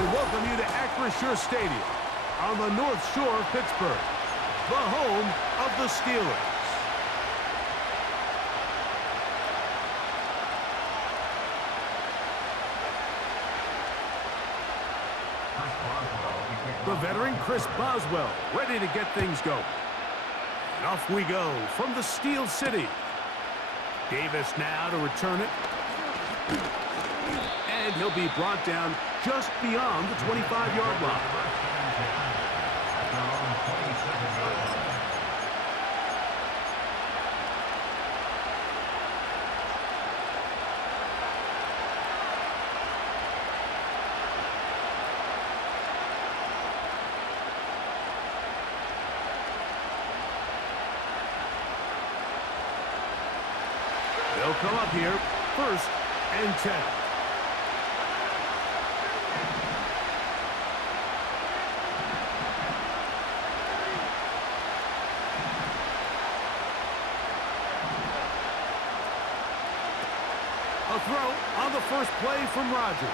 and welcome you to Acrisure Stadium on the North Shore of Pittsburgh, the home of the Steelers. The veteran Chris Boswell ready to get things going. And off we go from the Steel City. Davis now to return it. And he'll be brought down just beyond the 25-yard line. They'll come up here, 1st and 10. A throw on the first play from Rodgers.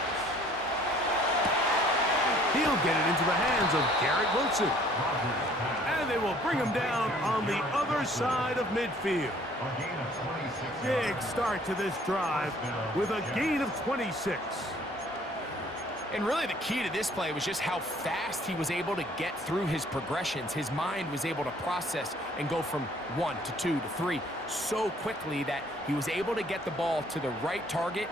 He'll get it into the hands of Garrett Wilson. And they will bring him down on the other side of midfield. Big start to this drive with a gain of 26. And really the key to this play was just how fast he was able to get through his progressions. His mind was able to process and go from 1 to 2 to 3 so quickly that he was able to get the ball to the right target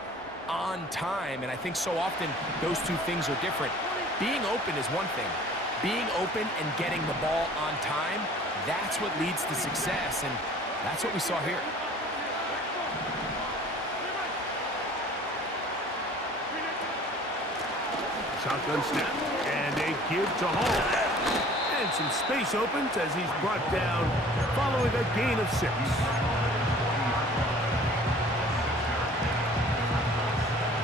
on time. And I think so often those two things are different. Being open is one thing. Being open and getting the ball on time, that's what leads to success. And that's what we saw here. Shotgun snap, and a give to Hall. And some space opens as he's brought down following a gain of 6.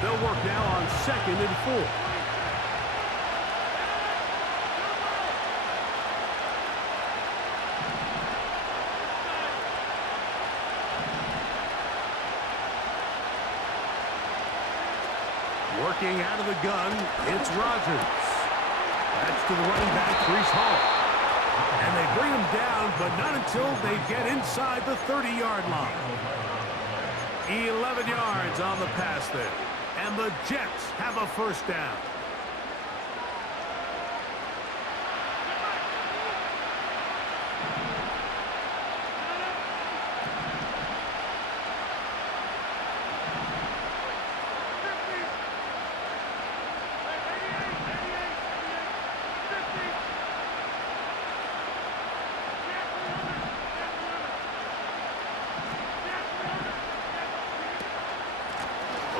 They'll work now on 2nd and 4. Working out of the gun, it's Rodgers. That's to the running back, Breece Hall. And they bring him down, but not until they get inside the 30-yard line. 11 yards on the pass there. And the Jets have a 1st down.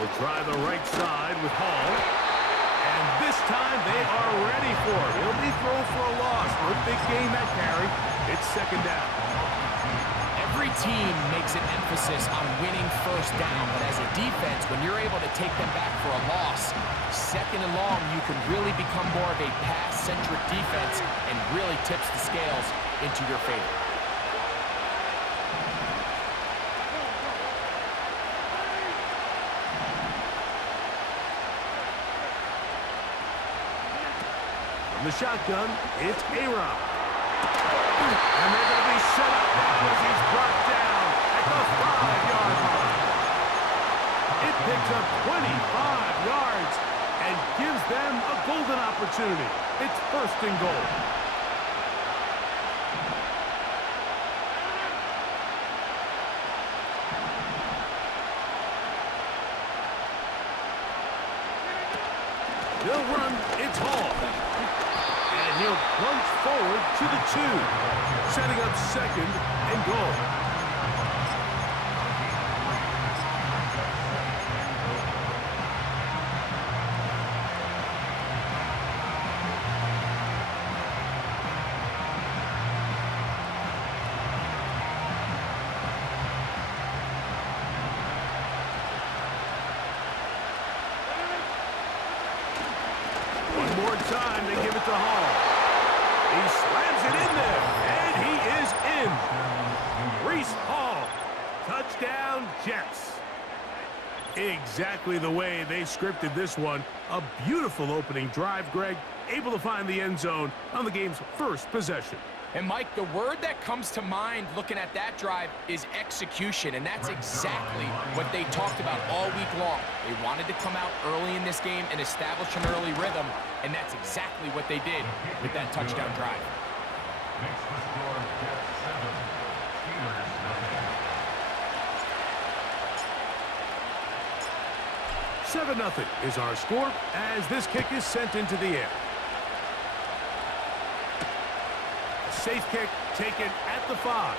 They'll try the right side with Hall. And this time they are ready for it. He'll be thrown for a loss. No big gain that carry. It's 2nd down. Every team makes an emphasis on winning 1st down, but as a defense, when you're able to take them back for a loss, 2nd and long, you can really become more of a pass-centric defense and really tips the scales into your favor. From the shotgun, it's A-Rod. And they're going to be set up now as he's brought down at the 5-yard line. It picks up 25 yards and gives them a golden opportunity. It's 1st and goal. They'll run, it's Hall. And he'll plunge forward to the 2, setting up 2nd and goal. One more time, they give it to Hall. He slams it in there, and he is in. Breece Hall, touchdown Jets. Exactly the way they scripted this one. A beautiful opening drive, Greg. Able to find the end zone on the game's first possession. And, Mike, the word that comes to mind looking at that drive is execution, and that's exactly what they talked about all week long. They wanted to come out early in this game and establish an early rhythm, and that's exactly what they did with that touchdown drive. 7-0 is our score as this kick is sent into the air. Safe kick taken at the 5.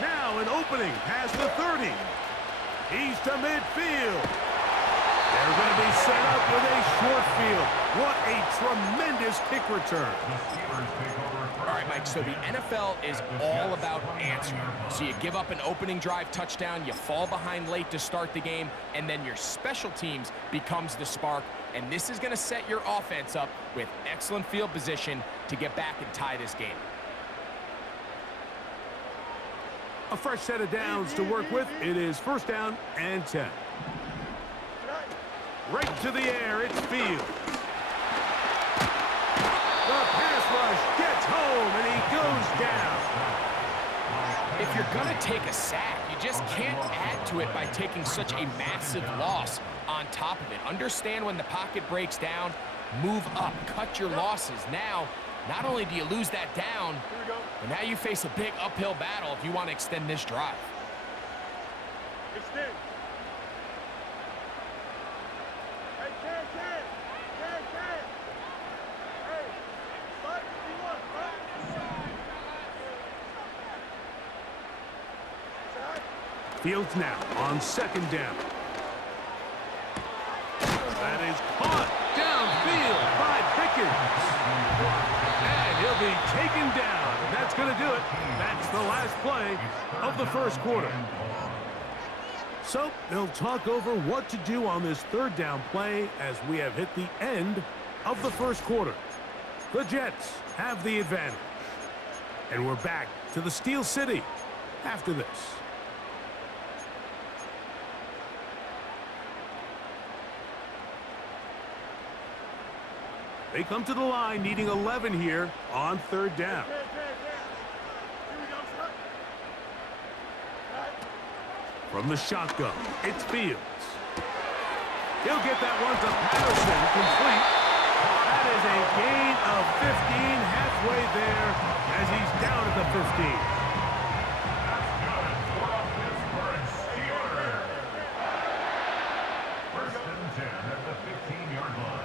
Now an opening past the 30. He's to midfield. They're going to be set up with a short field. What a tremendous kick return. All right, Mike, so the NFL is all about answering. So you give up an opening drive touchdown, you fall behind late to start the game, and then your special teams becomes the spark. And this is going to set your offense up with excellent field position to get back and tie this game. A fresh set of downs to work with. It is first down and 10. Right to the air, it's Fields. The pass rush gets home, and he goes down. If you're going to take a sack, you just can't add to it by taking such a massive loss on top of it. Understand when the pocket breaks down, move up, cut your losses. Now, not only do you lose that down, but now you face a big uphill battle if you want to extend this drive. Extend. Hey, Ken. Hey, start if you want, right? Fields now on second down. That is caught downfield by Pickens. And he'll be taken down. That's going to do it. That's the last play of the first quarter. So they'll talk over what to do on this third down play as we have hit the end of the first quarter. The Jets have the advantage. And we're back to the Steel City after this. They come to the line needing 11 here on third down. From the shotgun, it's Fields. He'll get that one to Patterson, complete. That is a gain of 15, halfway there as he's down at the 15. First and 10 at the 15-yard line.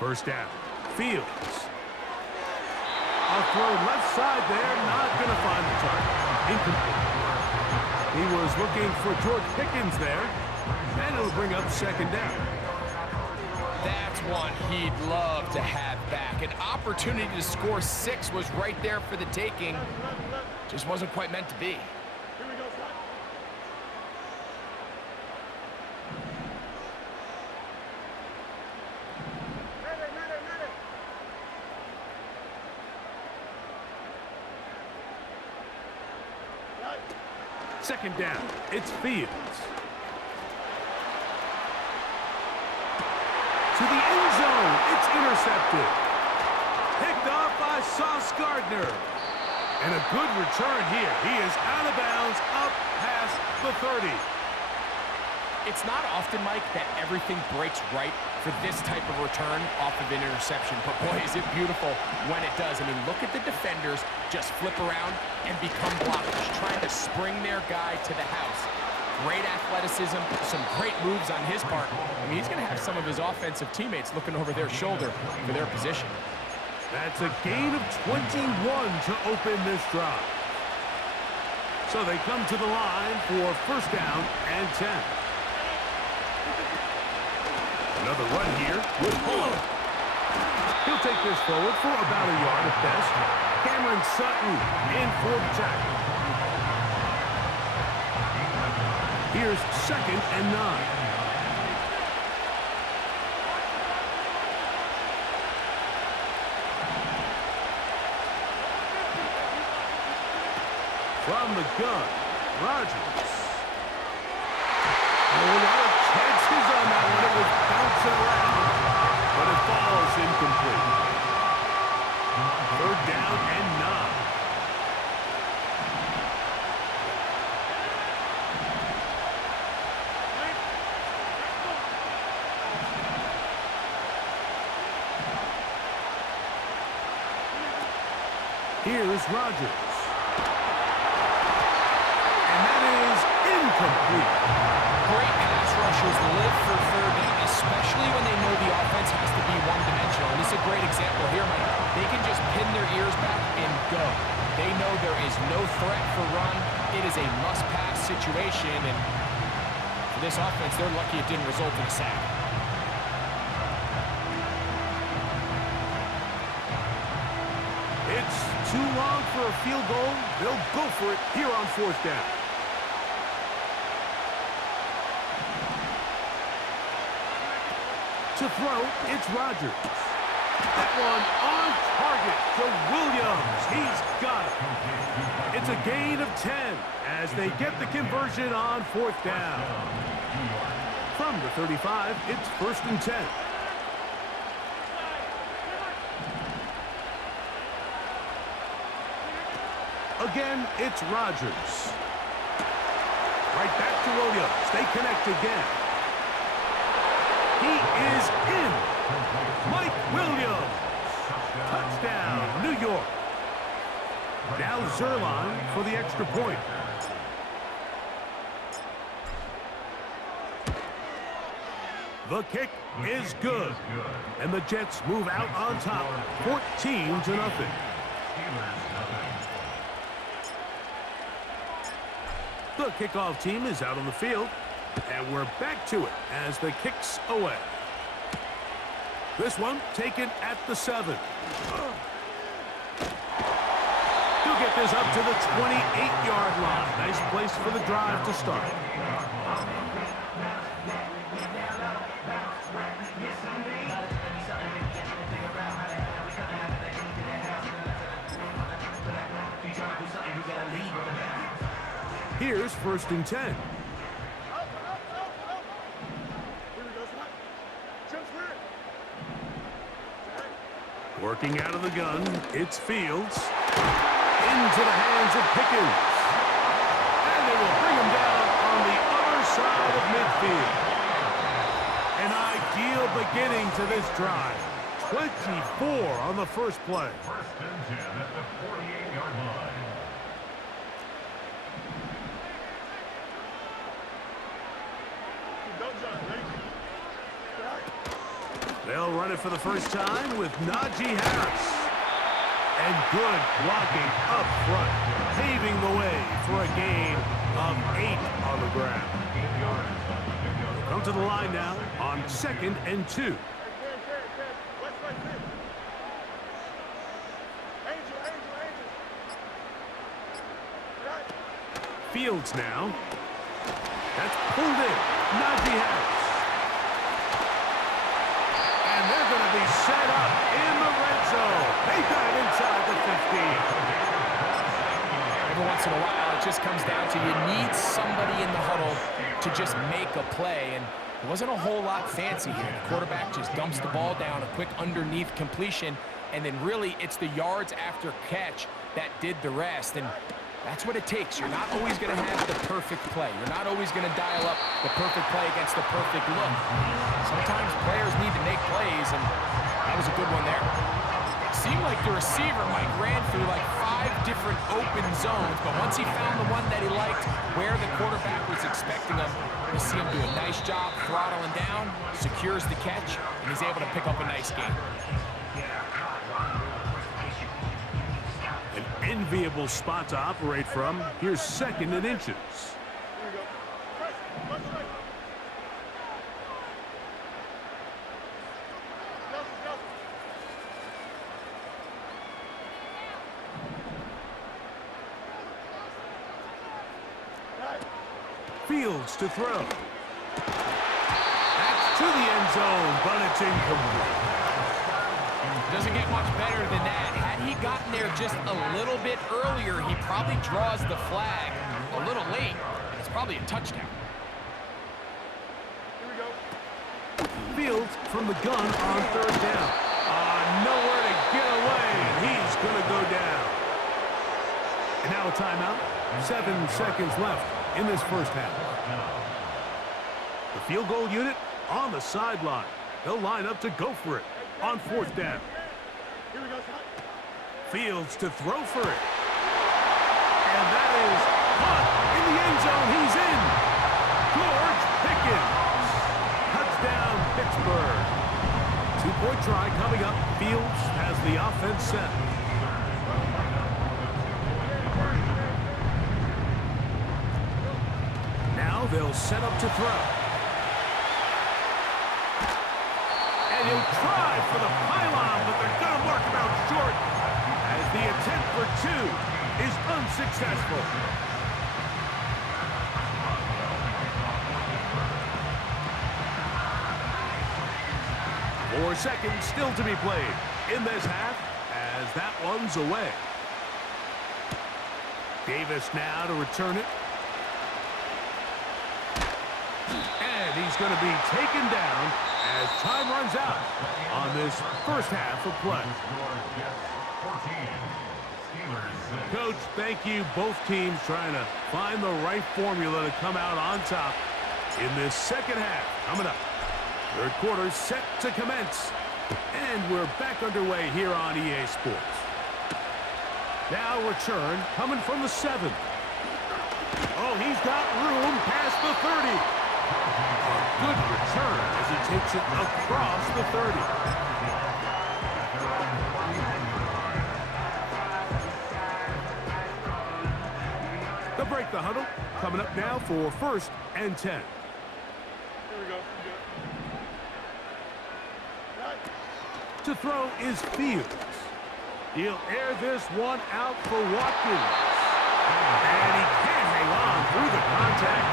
First down, Fields. A throw left side there, not going to find the target. Incomplete. He was looking for George Pickens there, and it'll bring up second down. That's one he'd love to have back. An opportunity to score 6 was right there for the taking. Just wasn't quite meant to be. Second down, it's Fields. To the end zone, it's intercepted. Picked off by Sauce Gardner. And a good return here. He is out of bounds, up past the 30. It's not often, Mike, that everything breaks right for this type of return off of an interception. But boy, is it beautiful when it does. I mean, look at the defenders just flip around and become blockers, trying to spring their guy to the house. Great athleticism, some great moves on his part. I mean, he's going to have some of his offensive teammates looking over their shoulder for their position. That's a gain of 21 to open this drive. So they come to the line for first down and 10. Another run here with Fuller. He'll take this forward for about a yard at best. Cameron Sutton in for the tackle. Here's second and 9. From the gun, Rodgers. Oh, a lot of chances on that one. It was bouncing around, but it falls incomplete. 3rd down and 9. Here's Rodgers. And that is incomplete. Great pass rushers live for 3rd down, especially when they know the offense has to be one-dimensional. And this is a great example here, Mike. They can just pin their ears back and go. They know there is no threat for run. It is a must-pass situation, and for this offense, they're lucky it didn't result in a sack. It's too long for a field goal. They'll go for it here on 4th down. To throw, it's Rodgers. That one on target to Williams. He's got it. It's a gain of 10 as they get the conversion on 4th down. From the 35, it's 1st and 10. Again, it's Rodgers. Right back to Williams. They connect again. He is in. Mike Williams. Touchdown, New York. Now Zerline for the extra point. The kick is good. And the Jets move out on top, 14-0. The kickoff team is out on the field, and we're back to it as the kick's away. This one taken at the 7. He'll get this up to the 28-yard line. Nice place for the drive to start. Here's 1st and 10. Working out of the gun, it's Fields. Into the hands of Pickens. And they will bring him down on the other side of midfield. An ideal beginning to this drive. 24 on the first play. 1st and 10 at the 48-yard line. They'll run it for the first time with Najee Harris. And good blocking up front, paving the way for a gain of 8 on the ground. Come to the line now on 2nd and 2. Fields now. That's pulled in. Najee Harris. And they're going to be set up in the red zone. They got it inside the 15. Every once in a while, it just comes down to you need somebody in the huddle to just make a play. And it wasn't a whole lot fancy here. The quarterback just dumps the ball down, a quick underneath completion, and then really it's the yards after catch that did the rest. And that's what it takes. You're not always going to have the perfect play. You're not always going to dial up the perfect play against the perfect look. Sometimes players need to make plays, and that was a good one there. It seemed like the receiver, Mike, ran through like 5 different open zones, but once he found the one that he liked, where the quarterback was expecting him, you see him do a nice job throttling down, secures the catch, and he's able to pick up a nice game. Enviable spot to operate from. Here's 2nd and inches. Fields to throw. That's to the end zone, but it's incomplete. doesn't get much better than that. Had he gotten there just a little bit earlier, he probably draws the flag a little late. It's probably a touchdown. Here we go. Fields from the gun on third down. Nowhere to get away. He's going to go down. And now a timeout. 7 seconds left in this first half. The field goal unit on the sideline. They'll line up to go for it on fourth down. Here we go. Fields to throw for it. And that is caught in the end zone. He's in. George Pickens. Touchdown, Pittsburgh. 2-point try coming up. Fields has the offense set. Now they'll set up to throw. And he'll try for the pylon, but they're going to mark him out short as the attempt for 2 is unsuccessful. 4 seconds still to be played in this half as that one's away. Davis now to return it. And he's going to be taken down as time runs out on this first half of play. Coach, thank you. Both teams trying to find the right formula to come out on top in this second half. Coming up. Third quarter set to commence. And we're back underway here on EA Sports. Now return coming from the 7. Oh, he's got room past the 30. A good return as he takes it across the 30. They'll break the huddle. Coming up now for 1st and 10. Here we go. To throw is Fields. He'll air this one out for Watkins. And he can't hang on through the contact.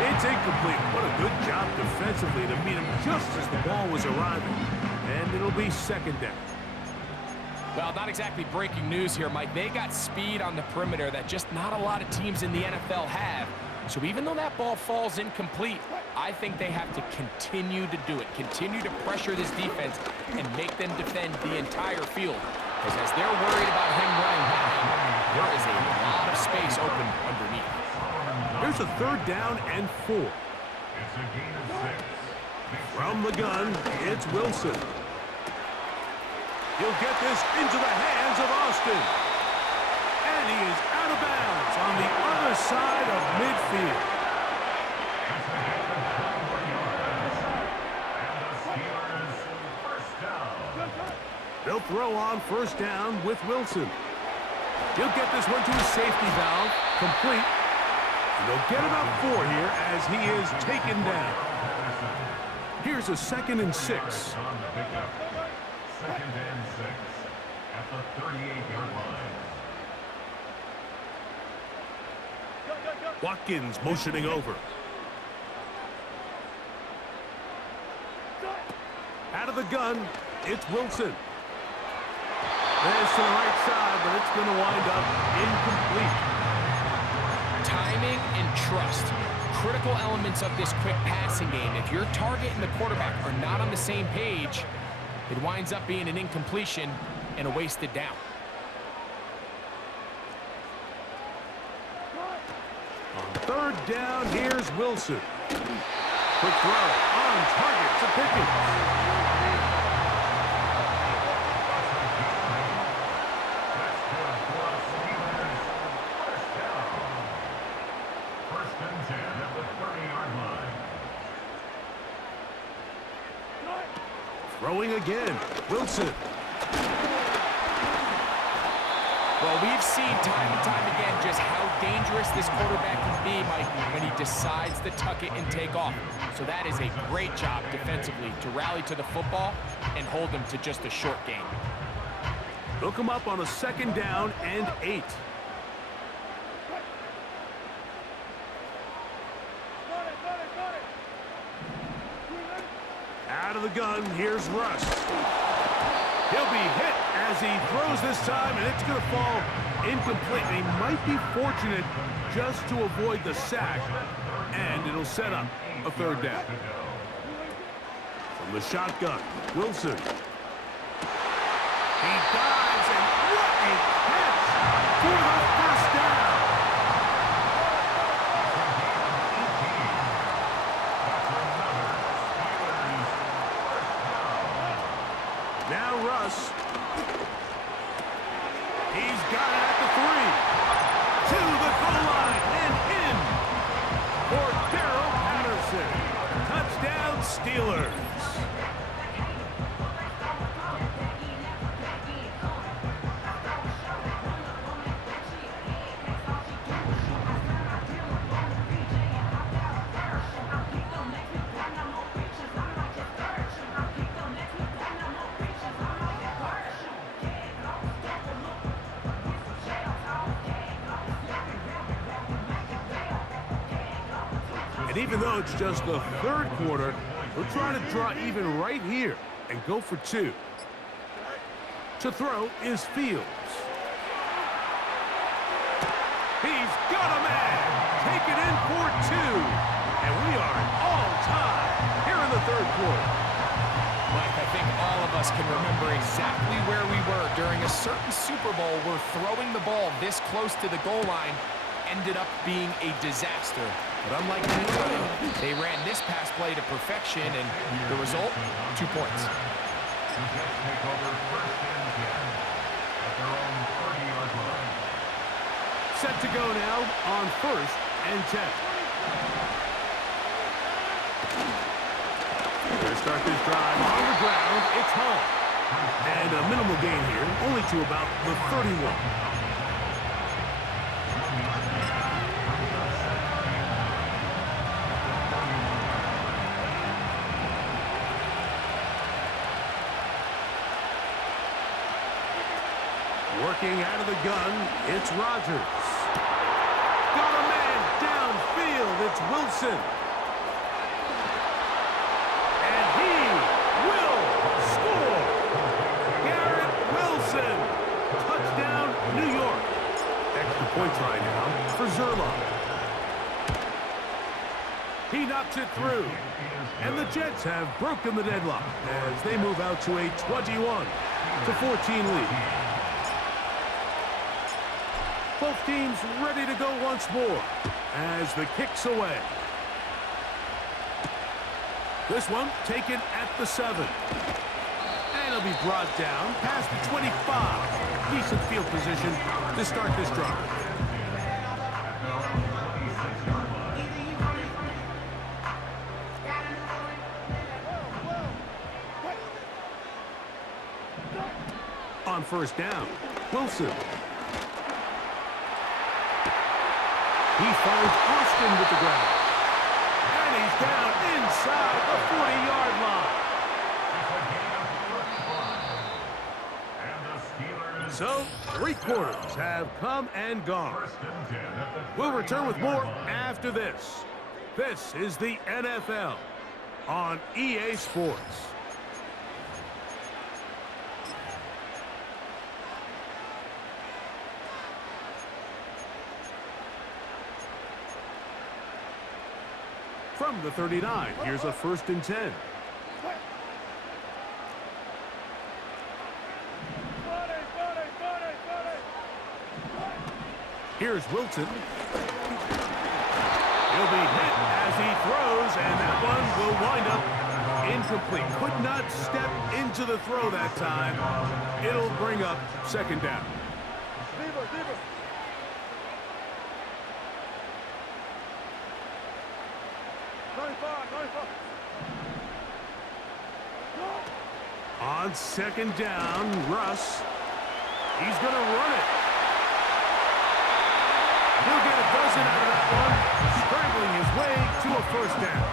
It's incomplete. What a good job defensively to meet him just as the ball was arriving. And it'll be 2nd down. Well, not exactly breaking news here, Mike. They got speed on the perimeter that just not a lot of teams in the NFL have. So even though that ball falls incomplete, I think they have to continue to do it. Continue to pressure this defense and make them defend the entire field. Because as they're worried about him running behind, there is a lot of space open underneath. Here's a 3rd down and 4. From the gun, it's Wilson. He'll get this into the hands of Austin. And he is out of bounds on the other side of midfield. They'll throw on 1st down with Wilson. He'll get this one to his safety valve, complete. And they'll get about 4 here as he is taken down. Here's a 2nd and 6. 2nd and 6 at the 38-yard line. Watkins motioning over. Out of the gun, it's Wilson. This to the right side, but it's going to wind up incomplete. Timing and trust. Critical elements of this quick passing game. If your target and the quarterback are not on the same page, it winds up being an incompletion and a wasted down. On 3rd down, here's Wilson. Quick throw on target to Pickens. Throwing again, Wilson. Well, we've seen time and time again just how dangerous this quarterback can be, Mike, when he decides to tuck it and take off. So that is a great job defensively to rally to the football and hold him to just a short gain. They'll come up on a 2nd down and 8. Out of the gun, here's Russ. He'll be hit as he throws this time, and it's going to fall incomplete. He might be fortunate just to avoid the sack, and it'll set up a third down. From the shotgun, Wilson. He dives, and what a catch for the first down. Now Russ. He's got it at the 3. To the goal line and in for Darrell Patterson. Touchdown Steelers. And even though it's just the third quarter, we're trying to draw even right here and go for 2. To throw is Fields. He's got a man. Take it in for 2. And we are all tied here in the third quarter. Mike, I think all of us can remember exactly where we were during a certain Super Bowl where throwing the ball this close to the goal line ended up being a disaster. But unlike that time, they ran this pass play to perfection, and the result, 2 points. The Jets take over first and 10 at their own 30-yard line. Set to go now on first and 10. They're going to start this drive on the ground. It's home. And a minimal gain here, only to about the 31. Working out of the gun, it's Rodgers. Got a man downfield, it's Wilson. And he will score. Garrett Wilson. Touchdown, New York. Extra point try now for Zerline. He knocks it through. And the Jets have broken the deadlock as they move out to a 21-14 lead. Both teams ready to go once more as the kick's away. This one taken at the 7. And it'll be brought down past the 25. Decent field position to start this drive. On first down, Wilson. He finds Austin with the ground. And he's down inside the 40-yard line. So, 3 quarters have come and gone. We'll return with more after this. This is the NFL on EA Sports. From the 39, here's a first and 10. Here's Wilson. He'll be hit as he throws, and that one will wind up incomplete. Could not step into the throw that time. It'll bring up second down. On second down, Russ. He's going to run it. He'll get a dozen out of that one, scrambling his way to a first down.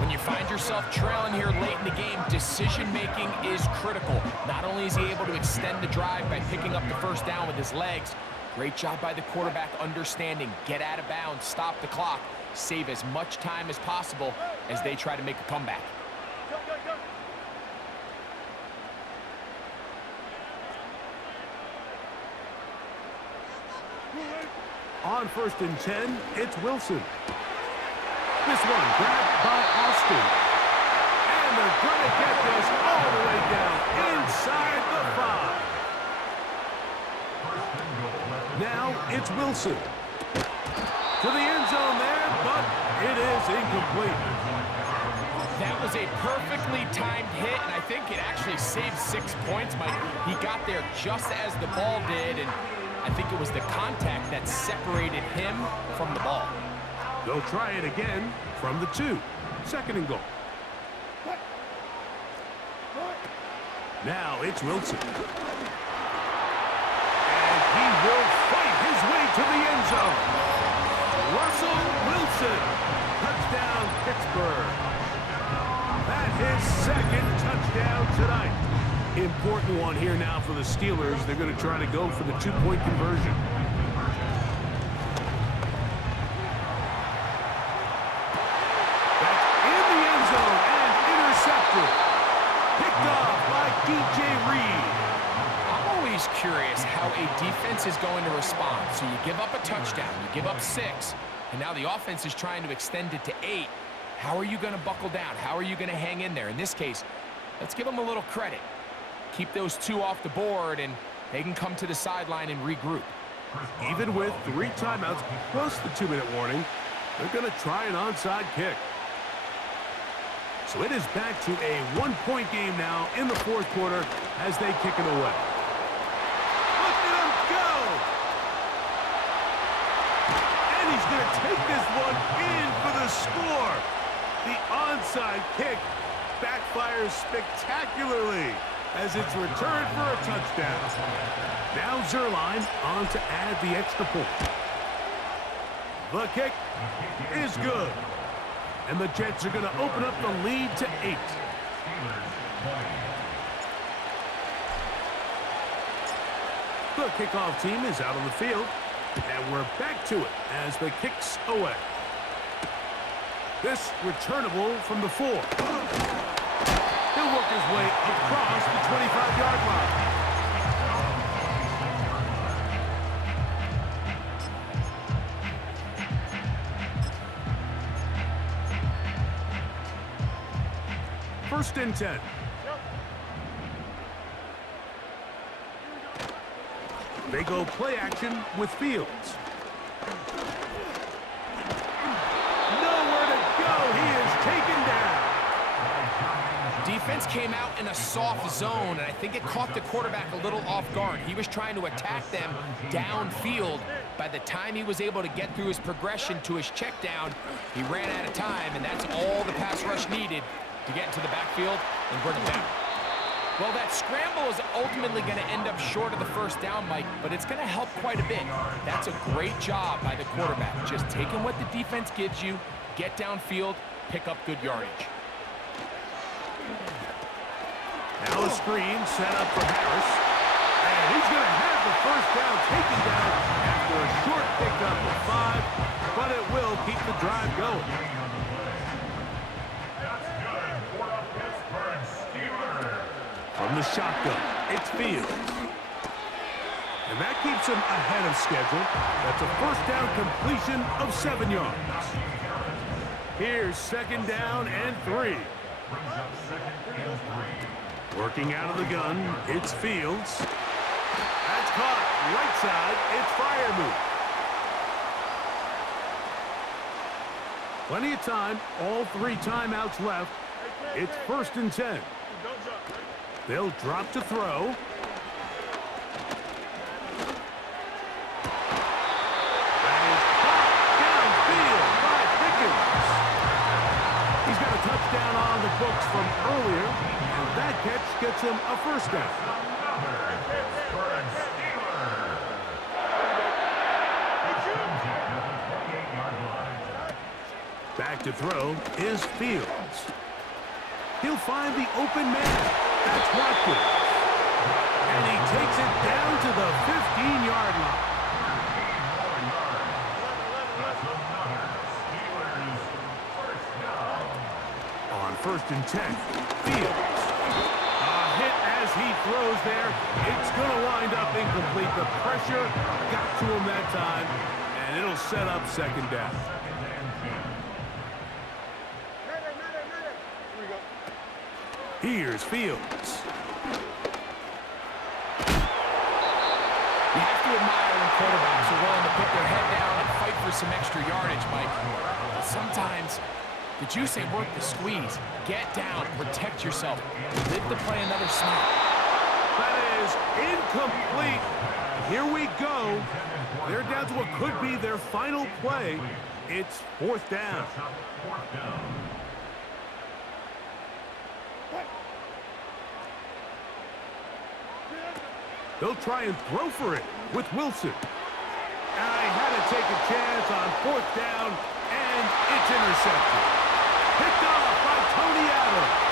When you find yourself trailing here late in the game, decision-making is critical. Not only is he able to extend the drive by picking up the first down with his legs, great job by the quarterback understanding, get out of bounds, stop the clock, save as much time as possible as they try to make a comeback. On 1st and 10, it's Wilson. This one grabbed by Austin. And they're going to get this all the way down inside the 5. Now it's Wilson. To the end zone there, but it is incomplete. That was a perfectly timed hit, and I think it actually saved 6 points, Mike. He got there just as the ball did, and I think it was the contact that separated him from the ball. They'll try it again from the 2. 2nd and goal. Now it's Wilson. And he will fight his way to the end zone. Russell Wilson. Touchdown, Pittsburgh. That his 2nd touchdown tonight. Important one here now for the Steelers. They're going to try to go for the 2-point conversion. That's in the end zone and intercepted. Picked off by DJ Reed. I'm always curious how a defense is going to respond. So you give up a touchdown, you give up 6, and now the offense is trying to extend it to 8. How are you going to buckle down? How are you going to hang in there? In this case, let's give them a little credit. Keep those 2 off the board, and they can come to the sideline and regroup. Even with 3 timeouts plus the 2-minute warning, they're going to try an onside kick. So it is back to a 1-point game now in the 4th quarter as they kick it away. Look at him go! And he's going to take this one in for the score. The onside kick backfires spectacularly as it's returned for a touchdown. Now Zerline on to add the extra point. The kick is good. And the Jets are going to open up the lead to 8. The kickoff team is out on the field. And we're back to it as the kick's away. This returnable from the 4. He'll work his way across the 25-yard line. First and 10. They go play action with Fields. Nowhere to go. He is taken down. Defense came out in a soft zone, and I think it caught the quarterback a little off guard. He was trying to attack them downfield. By the time he was able to get through his progression to his check down, he ran out of time, and that's all the pass rush needed to get into the backfield and bring it down. Well, that scramble is ultimately going to end up short of the first down, Mike, but it's going to help quite a bit. That's a great job by the quarterback. Just taking what the defense gives you, get downfield, pick up good yardage. Now a screen set up for Harris. And he's going to have the first down taken down after a short pickup of 5, but it will keep the drive going. From the shotgun, it's Fields. And that keeps him ahead of schedule. That's a first down completion of 7 yards. Here's 2nd down and 3. Working out of the gun, it's Fields. That's caught. Right side, it's Freiermuth. Plenty of time, all 3 timeouts left. It's 1st and 10. They'll drop to throw. That is caught downfield by Pickens. He's got a touchdown on the books from earlier, and that catch gets him a first down. Back to throw is Fields. He'll find the open man. That's Watkins. And he takes it down to the 15-yard line. On 1st and 10, Fields. A hit as he throws there. It's going to wind up incomplete. The pressure got to him that time, and it'll set up second down. Here's Fields. You have to admire when quarterbacks are willing to put their head down and fight for some extra yardage, Mike. But sometimes the juice ain't worth the squeeze. Get down, protect yourself, live to play another snap. That is incomplete. Here we go. They're down to what could be their final play. It's fourth down. They'll try and throw for it with Wilson. And I had to take a chance on fourth down, and it's intercepted. Picked off by Tony Adams.